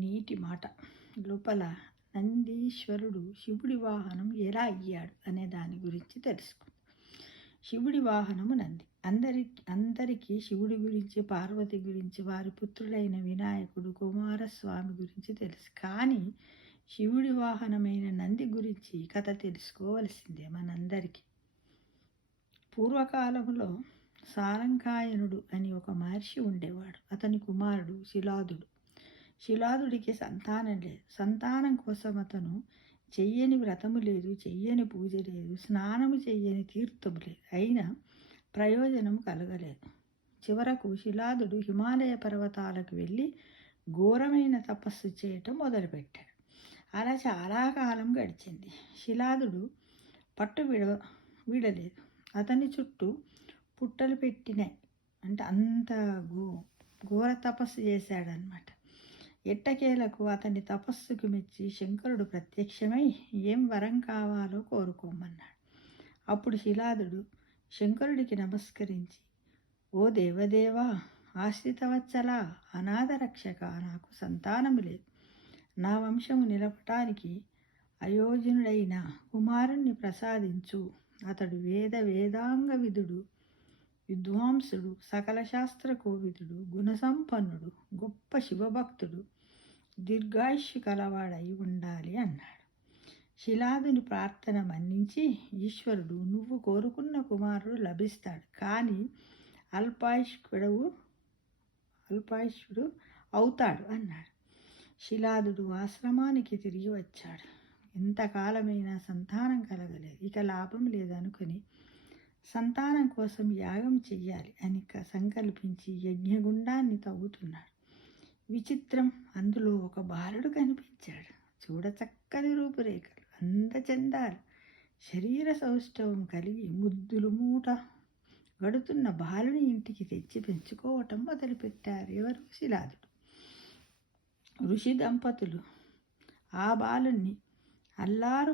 నీటి మాట లోపల నందీశ్వరుడు శివుడి వాహనం ఎలా అయ్యాడు అనే దాని గురించి తెలుసుకుందాం. శివుడి వాహనము నంది. అందరికీ శివుడి గురించి, పార్వతి గురించి, వారి పుత్రుడైన వినాయకుడు, కుమారస్వామి గురించి తెలుసు. కానీ శివుడి వాహనమైన నంది గురించి కథ తెలుసుకోవలసిందే మనందరికీ. పూర్వకాలంలో సారంకాయనుడు అని ఒక మహర్షి ఉండేవాడు. అతని కుమారుడు శిలాదుడు. శిలాదుడికి సంతానం లేదు. సంతానం కోసం అతను చెయ్యని వ్రతము లేదు, చెయ్యని పూజ లేదు, స్నానము చెయ్యని తీర్థము లేదు. అయినా ప్రయోజనం కలగలేదు. చివరకు శిలాదుడు హిమాలయ పర్వతాలకు వెళ్ళి ఘోరమైన తపస్సు చేయటం మొదలుపెట్టాడు. అలా చాలా కాలం గడిచింది. శిలాదుడు పట్టు విడలేదు. అతని చుట్టూ పుట్టలు పెట్టినాయి. అంటే అంత ఘోర తపస్సు చేశాడనమాట. ఎట్టకేలకు అతని తపస్సుకు మెచ్చి శంకరుడు ప్రత్యక్షమై ఏం వరం కావాలో కోరుకోమన్నాడు. అప్పుడు శిలాదుడు శంకరుడికి నమస్కరించి, ఓ దేవదేవా, ఆశ్రితవత్సల, అనాథ రక్షక, నాకు సంతానము లేదు. నా వంశము నిలపటానికి అయోజనుడైన కుమారుణ్ణి ప్రసాదించు. అతడు వేదాంగ విధుడు, విద్వాంసుడు, సకల శాస్త్ర కోవిదుడు, గుణసంపన్నుడు, గొప్ప శివభక్తుడు, దీర్ఘాయుష్యు కలవాడై ఉండాలి అన్నాడు. శిలాదుని ప్రార్థన మన్నించి ఈశ్వరుడు నువ్వు కోరుకున్న కుమారుడు లభిస్తాడు, కానీ అల్పాయుష్యుడు అవుతాడు అన్నాడు. శిలాదుడు ఆశ్రమానికి తిరిగి వచ్చాడు. ఎంతకాలమైనా సంతానం కలగలేదు. ఇక లాభం లేదనుకుని సంతానం కోసం యాగం చెయ్యాలి అని సంకల్పించి యజ్ఞగుండాన్ని తవ్వుతున్నాడు. విచిత్రం, అందులో ఒక బాలుడు కనిపించాడు. చూడచక్కని రూపురేఖలు, అందచందాలు, శరీర సౌష్ఠవం కలిగి ముద్దులు మూట గడుతున్న బాలుని ఇంటికి తెచ్చి పెంచుకోవటం మొదలుపెట్టారు. ఎవరు? శిలాదుడు. ఋషి దంపతులు ఆ బాలుణ్ణి అల్లారు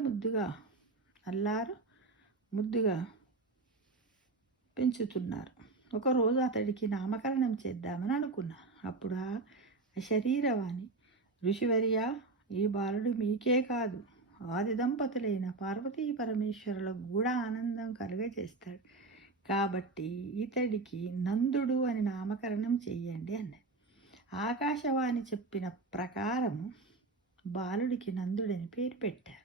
ముద్దుగా పెంచుతున్నారు. ఒకరోజు అతడికి నామకరణం చేద్దామని అనుకున్నారు. అప్పుడు ఆ శరీరవాణి, ఋషివర్య, ఈ బాలుడు మీకే కాదు, ఆది దంపతులైన పార్వతీ పరమేశ్వరులకు కూడా ఆనందం కలుగజేస్తాడు. కాబట్టి ఇతడికి నందుడు అని నామకరణం చెయ్యండి అన్నది. ఆకాశవాణి చెప్పిన ప్రకారము బాలుడికి నందుడని పేరు పెట్టారు.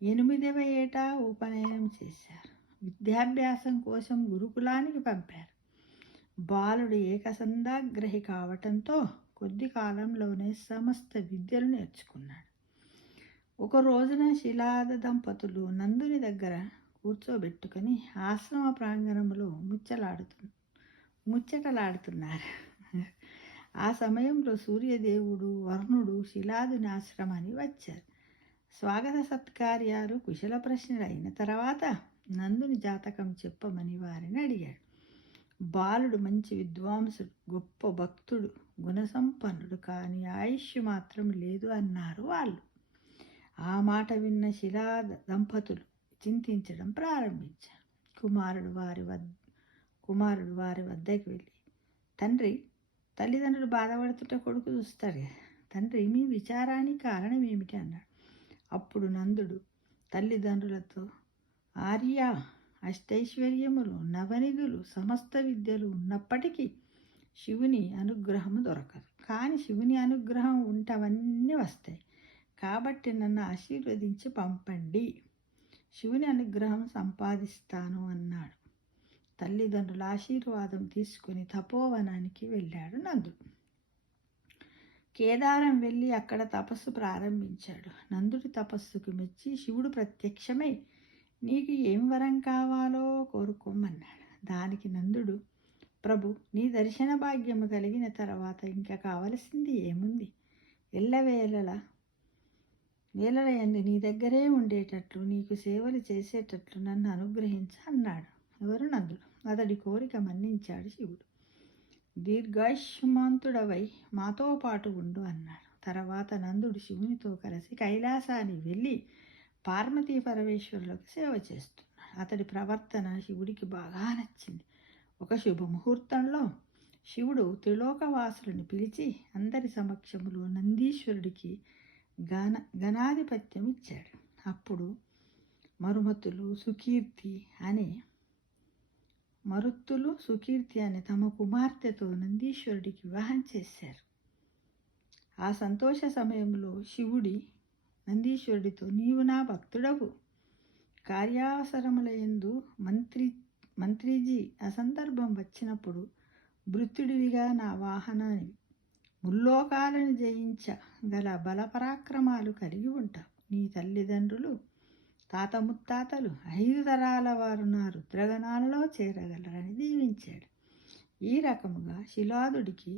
8వ ఏట ఉపనయనం చేశారు. విద్యాభ్యాసం కోసం గురుకులానికి పంపారు. బాలుడు ఏకసంధాగ్రహి కావటంతో కొద్ది కాలంలోనే సమస్త విద్యలు నేర్చుకున్నాడు. ఒక రోజున శిలాద దంపతులు నందుని దగ్గర కూర్చోబెట్టుకొని ఆశ్రమ ప్రాంగణంలో ముచ్చటలాడుతున్నారు. ఆ సమయంలో సూర్యదేవుడు, వరుణుడు శిలాదుని ఆశ్రమానికి వచ్చారు. స్వాగత సత్కార్యాలు, కుశల ప్రశ్నలు అయిన తర్వాత నందుని జాతకం చెప్పమని వారిని అడిగాడు. బాలుడు మంచి విద్వాంసుడు, గొప్ప భక్తుడు, గుణసంపన్నుడు, కానీ ఆయుష్ మాత్రం లేదు అన్నారు వాళ్ళు. ఆ మాట విన్న శిలా దంపతులు చింతించడం ప్రారంభించారు. కుమారుడు వారి వద్దకు వెళ్ళి, తండ్రి, తల్లిదండ్రులు బాధపడుతుంటే కొడుకు చూస్తాడు, తండ్రి మీ విచారానికి కారణం ఏమిటి అన్నాడు. అప్పుడు నందుడు తల్లిదండ్రులతో, ఆర్య, అష్టైశ్వర్యములు, నవనిధులు, సమస్త విద్యలు ఉన్నప్పటికీ శివుని అనుగ్రహం దొరకదు. కానీ శివుని అనుగ్రహం ఉంటవన్నీ వస్తాయి. కాబట్టి నన్ను ఆశీర్వదించి పంపండి, శివుని అనుగ్రహం సంపాదిస్తాను అన్నాడు. తల్లిదండ్రుల ఆశీర్వాదం తీసుకుని తపోవనానికి వెళ్ళాడు నందుడు. కేదారం వెళ్ళి అక్కడ తపస్సు ప్రారంభించాడు. నందుడి తపస్సుకు మెచ్చి శివుడు ప్రత్యక్షమై నీకు ఏం వరం కావాలో కోరుకోమన్నాడు. దానికి నందుడు, ప్రభు, నీ దర్శన భాగ్యము కలిగిన తర్వాత ఇంకా కావలసింది ఏముంది? వేళల నీ దగ్గరే ఉండేటట్లు, నీకు సేవలు చేసేటట్లు నన్ను అనుగ్రహించ అన్నాడు. ఎవరు? నందుడు. అతడి కోరిక మన్నించాడు శివుడు. దీర్ఘాయుష్మంతుడవై మాతో పాటు ఉండు అన్నాడు. తర్వాత నందుడు శివునితో కలిసి కైలాసానికి వెళ్ళి పార్వతీ పరమేశ్వరులకు సేవ చేస్తున్నాడు. అతడి ప్రవర్తన శివుడికి బాగా నచ్చింది. ఒక శుభముహూర్తంలో శివుడు త్రిలోకవాసులను పిలిచి అందరి సమక్షంలో నందీశ్వరుడికి గణాధిపత్యం ఇచ్చాడు. అప్పుడు మరుత్తులు సుకీర్తి అనే తమ కుమార్తెతో నందీశ్వరుడికి వివాహం చేశారు. ఆ సంతోష సమయంలో శివుడి నందీశ్వరుడితో, నీవు నా భక్తుడవు, కార్యావసరములయందు మంత్రిజీ అసందర్భం వచ్చినప్పుడు భృత్యుడివిగా నా వాహనాన్ని ముల్లోకాలను జయించగల బలపరాక్రమాలు కలిగి ఉంటావు. నీ తల్లిదండ్రులు తాత ముత్తాతలు 5 తరాల వారు నా రుద్రగణాలలో చేరగలరని దీవించాడు. ఈ రకముగా శిలాదుడికి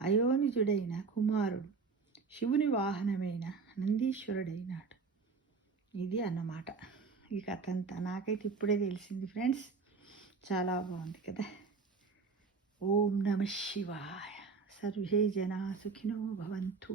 అయోనిజుడైన కుమారుడు శివుని వాహనమైన నందీశ్వరుడైనాడు. ఇది అన్నమాట ఈ కథ అంతా. నాకైతే ఇప్పుడే తెలిసింది ఫ్రెండ్స్. చాలా బాగుంది కదా. ఓం నమః శివాయ. సర్వే జనా సుఖినో భవంతు.